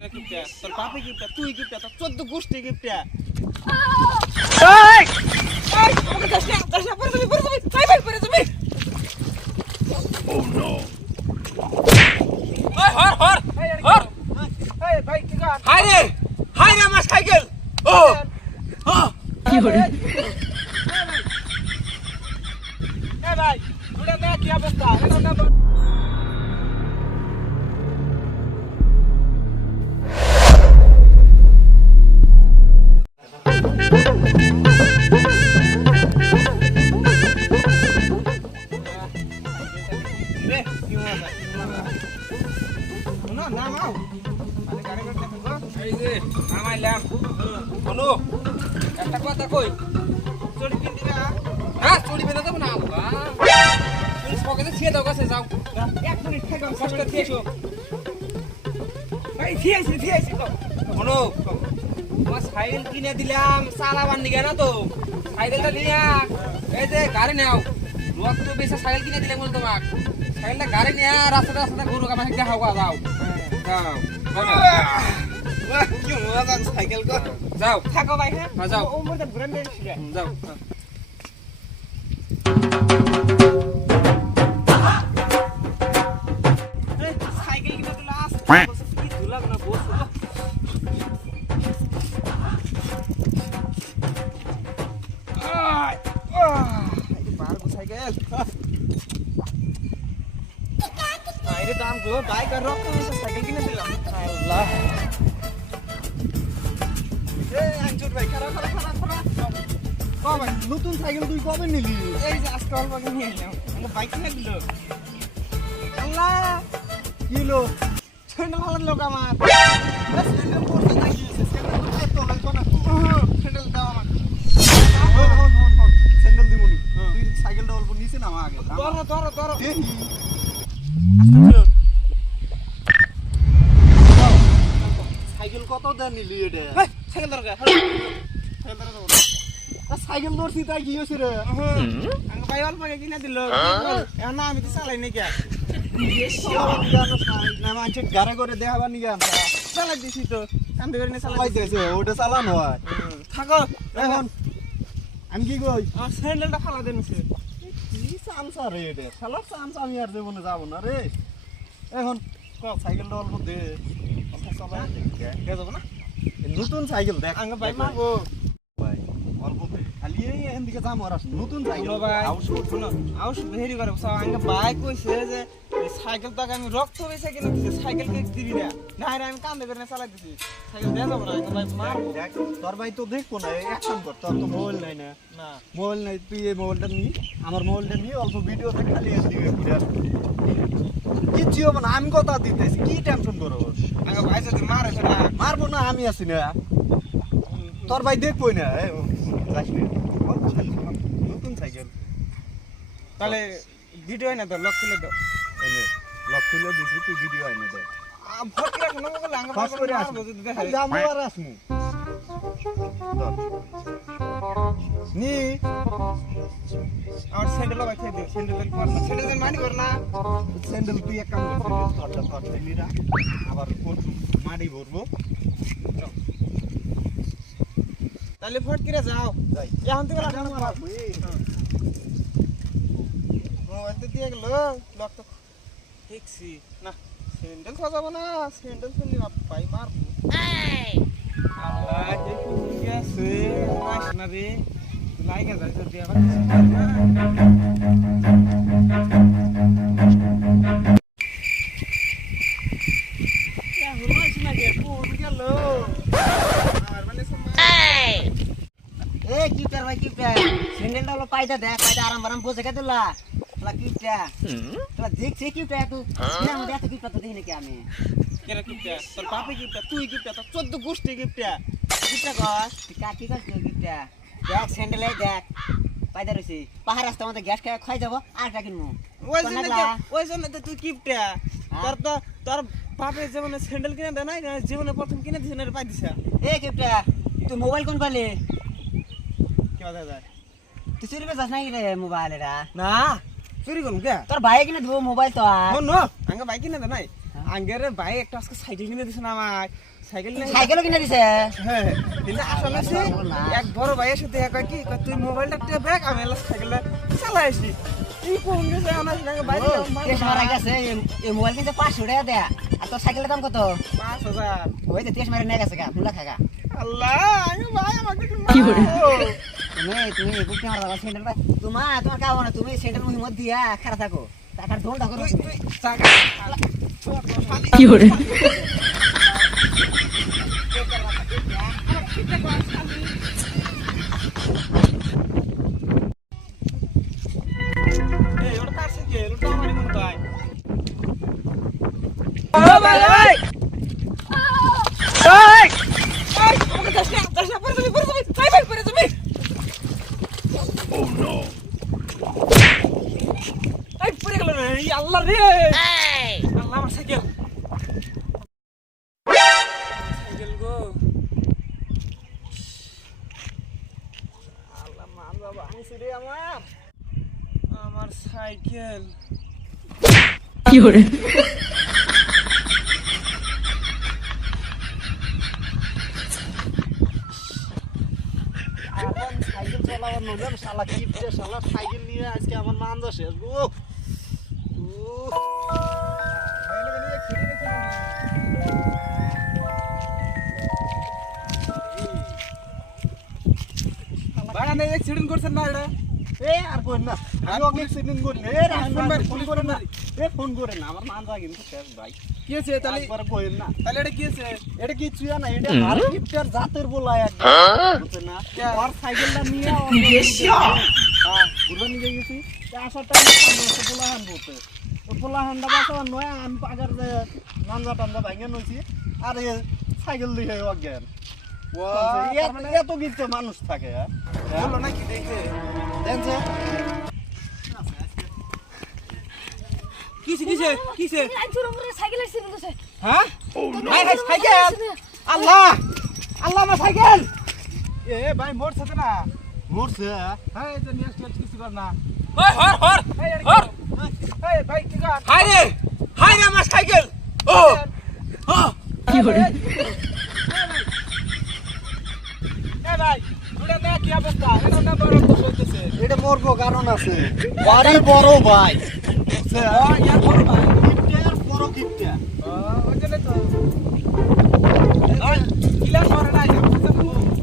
কিপটা তোর বাপে কিপটা তুই কিপটা তোর 14 গোষ্ঠী কিপটা এই এই আমাকে দাস না পড়ে যাবি ভাই পড়ে যাবি Oh no! ওই হর এই ভাই কি কর হাই রে আমার সাইকেল ও কি করে এই ভাই ওটা দেখ কি অবস্থা এটা না রে কি মজা না না মাও আরে গাড়ি করে দেখো এই যে নামাইলাম বলো একটা কথা কই চড়ি কিন দিরা হ্যাঁ চড়ি বেঁধে দেবো না বাবা তুমি পকেটে ছিয়ে দাও কাছে যাও 1 মিনিট থেকে কষ্ট দিয়ে এসো ভাই ফিয়াইছি তো বলো তোমার সাইকেল কিনে দিলাম চালাবার নিগে না তো সাইকেলটা নিয়ে এই যে গাড়ি নাও লোক তো বেশি সাইকেল কিনে দিলাম বল তোমাক সাইকেলটা গাড়ি নিয়ে রাস্তা ঘুরো কামাই দেখাও গা যাও যাও বাহ কি মজা সাইকেল কর যাও থাকো ভাই হ্যাঁ যাও ও মধ্যে ব্র্যান্ড এসে যাও সাইকেল কিনে দিলা আসছে কি ধুলা না বস সাইকেল আরে দাম গো বাইক আর রক সাইকেল কিনে দিলাম আল্লাহ এই আঞ্জুর ভাই খারাপ ভাই নতুন সাইকেল তুই কবে নিলি এই যে আজকে অল্প আগে নিয়ে এলাম আমার বাইক কিনে দিল আল্লাহ কি লো স্যান্ডেল ভালো লোক আমার স্যান্ডেল পড়তে না গিয়েছে স্যান্ডেল তো হইতো না স্যান্ডেল দাও আমাকে হন স্যান্ডেল দিমুনি তুই সাইকেলটা অল্প নিচে নামা আগে ধরো সাইকেল কত দেন নিলি এটা সাইকেল দরকার সাইকেল ধরছি তাই কি হয়েছে রে আমি ভাই অল্প আগে কিনে দিল এখন না আমি তো চালাই নাকি গাড়ি করে দেখাবার নিয়ে চালাই দিছি তো কান্দে করে চালাই দিয়েছে ওটা চালানো হয় থাকো এখন আমি কি কই আমার স্যান্ডেলটা ফালা দেন কি চামচা রে এটা শালার চামচা আমি আর জীবনে যাবো না রে এখন সাইকেলটা অল্প দে অল্প চালাই দে যাবো না নতুন সাইকেল দেখ আঙ্গা ভাই মারবো ভাই অল্প দে খালি এই এখান দিকে যাম আর নতুন সাইকেল ভাই আউশ ভেরি করে আঙ্গা বাইক কইছে যে সাইকেল তো আমি রক্ত বেছে কিনে দিছি সাইকেল কে দিবি না না আমি কান্দে করে চালাই দিছি সাইকেল দে যাবো না আঙ্গা ভাই মারবো তোর ভাই তো দেখবো না এক কাম কর তোর তো মোবাইল নাই না মোবাইল নাই তুই এই মোবাইলটা নি আমার মোবাইলটা নি অল্প ভিডিওতে খালি দিবে পুরা কিচ্ছু হবে না আমি কথা দিতেছি কি টেনশন করো আঙ্গা ভাই যদি মারে না মারবো না আমি আছি না তোর ভাই দেখবই না যাস না নতুন সাইকেল তাহলে ভিডিও হয় না তো লক খুলে দাও এনে লক খুলে দিছি তুই ভিডিও হয় না তো ভোট রাখ না বলে আঙ্গা পাস করে আসবো যদি দেখা যাম আর আসমু নি আর স্যান্ডেল ভাই খেয়ে দিও স্যান্ডেল পর না স্যান্ডেল মানি কর না স্যান্ডেল তুই এক কাম কর স্যান্ডেল নিরা আবার কোন মাটি ভরবো তাহলে ভোট করে যাও এখন থেকে লাগানো মারবো মোবাইল তো দিয়ে গেল লক তো দেখছি না স্যান্ডেল সাজাবো না স্যান্ডেল ফেললি ভাই মারবো আল্লাহ এই কোন গেছে মাস না রে লাইগা যায় যদি আবার ইয়া হুরমাস না গে কোন গেল আর মানে এ কি কর ভাই কি কর স্যান্ডেলটা হলো পায়দা দেখ পায়দা আরাম বসে কে দিলা তোলা কিটা তোলা দেখছে কিটা তুই না মধ্যে এত কি কথা দেখি নাকি আমি কেন কিপটা তোর বাপে কিপটা তুই কিপটা তোর 14 গোষ্ঠী কিপটা কিটা কর তুই কাটি কর কিটা দেখ স্যান্ডেলে দেখ পায়দা রইছে পাহাড় রাস্তা মধ্যে গ্যাস খাই যাব আরটা কিনমু ওই জন্য তো তুই কিপটা তোর বাপে জীবনে স্যান্ডেল কিনে দেয় নাই জীবনে প্রথম কিনে দিছে না পাই দিছে এ কিটা তুই মোবাইল কোন পালে কি কথা যায় তুই চুরি করে যাস নাকি রে মোবাইল এটা না চুরি করুন কে তোর ভাই কিনে দিব মোবাইল তো আর নো আঙ্গা বাইক কিনে দেয় নাই আঙ্গের ভাই একটা আজকে সাইকেল কিনে দিছে না আমায় সাইকেল নিয়ে সাইকেলও কিনে দিছে হ্যাঁ কিন্তু আসলে সে এক বড় ভাইয়ের সাথে দেখা কয় কি কয় তুই মোবাইলটা টিপে ব্যাগ আমি এলা সাইকেলটা চালাইছি এই কোন গেছে আমার সঙ্গে বাইরে কেস মারা গেছে এই মোবাইল কিনতে 500 টাকা দেয়া আর তোর সাইকেলের দাম কত 5000 ওই যে তেজ মারা নিয়ে গেছে গা ফুলা খাগা আল্লাহ আমি ভাই আমাকে কি করে? তুমি বুক মারা দাও সেন্টার ভাই তোমার কাও না তুমি সেন্টার মুহি মধ্যে দিয়া খারা থাকো টাকার দোল ঢাকো তুই তুই চাকা কি করে? এই ওটা কার সাইকেল ওটা আমারই মনে হয় Oh no! আল্লাহ রে আল্লাহ আমার সাইকেল সাইকেল গো আল্লাহ মান বাবা আনছি রে আমার সাইকেল কি করে? এখন সাইকেল চালাবার নলেন শালা কিপটে শালা সাইকেল নিয়ে আজকে আমার মানজা শেষ গো বাগানে অ্যাক্সিডেন্ট করছেন না এটা এ আর কোন না আমি ওকে অ্যাক্সিডেন্ট করি এ ফোন করে না ফোন করে না আমার মানজা কিন্তু শেষ ভাই কি আছে তাহলে একবার কইেন না তাহলে এটা কি আছে এটা কি চুয়া না এটা আর কিপটার জাতের বলা একদম বুঝছেন না আর সাইকেলটা নিয়ে হ্যাঁ ঘুরে নিয়ে গেছি আসার টাইমে সামনে বলা হান বলতে ও বলা হানটা বাসা নয় আমি পাগার নান্দা টান্দা ভাঙে নইছি আর সাইকেল দিয়ে অজ্ঞান এত কিছু মানুষ থাকে বলো নাকি দেখে দেখছে কিসে কিসে কিসে সাইকেল অ্যাক্সিডেন্ট হয়েছে হ্যাঁ ভাই ভাই সাইকেল আল্লাহ আল্লাহ আমার সাইকেল এ ভাই মরছে তো না মরছে হ্যাঁ এই তো নিয়ে আসলে কিছু কর না ওই হর এই ভাই কি কর হাই রে আমার সাইকেল ও কি করে? এ ভাই ওটা না কি অবস্থা এটা না বড় বলতেছে এটা মরবো কারণ আছে বাড়ি বড় ভাই ইয়ার বড় ভাই বড় কিপটা ওই জন্য তো কিলার করে নাই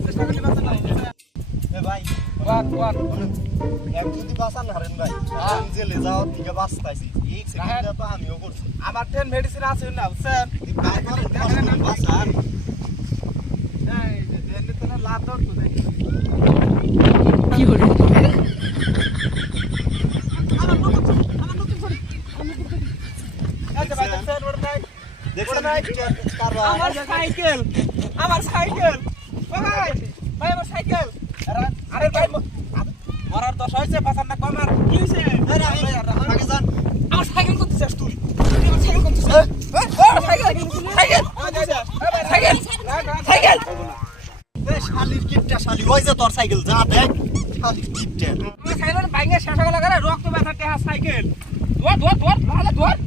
চেষ্টা করলে বাঁচা নাই এ ভাই ওয়ান এক যদি বাঁচান হারেন ভাই আমি জেলে যাওয়ার দিকে বাঁচতাইছি এক সেকেন্ডে তো আমিও করছি আমার 10 মেডিসিন আছে না স্যার ভাই করেন বাঁচান এই যে দেন তো না লাভ দর তো দেখি কি করে? আচ্ছা ভাই স্যার ওর ভাই দেখছেন কারবার আমার সাইকেল ও ভাই ভাই আমার সাইকেল আরে ভাই মরার দশ হয়েছে পাঁচান্না কমার কি হয়েছে আগে যান আমার সাইকেল করতে চাস তুই আমার সাইকেল করতে চাস সাইকেল সাইকেল এ শালির কিপটা শালি ওই যে তোর সাইকেল যা দেখ শালির কিপটা আমার সাইকেল বাইঙ্গে শেষ হয়ে গেল রক্ত ব্যথা টেহা সাইকেল দৌড় ভালো দৌড়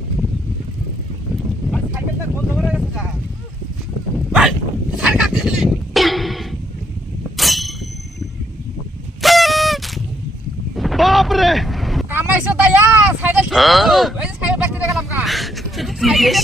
সাইকেলটা বন্ধ করে গেছে যা ভাই সাইকেল কাটছিলি বাপ রে! কামাইছো দয়া সাইকেল ঠিক এই যে সাইকেল ব্যক্তি দেখালাম কা সাইকেল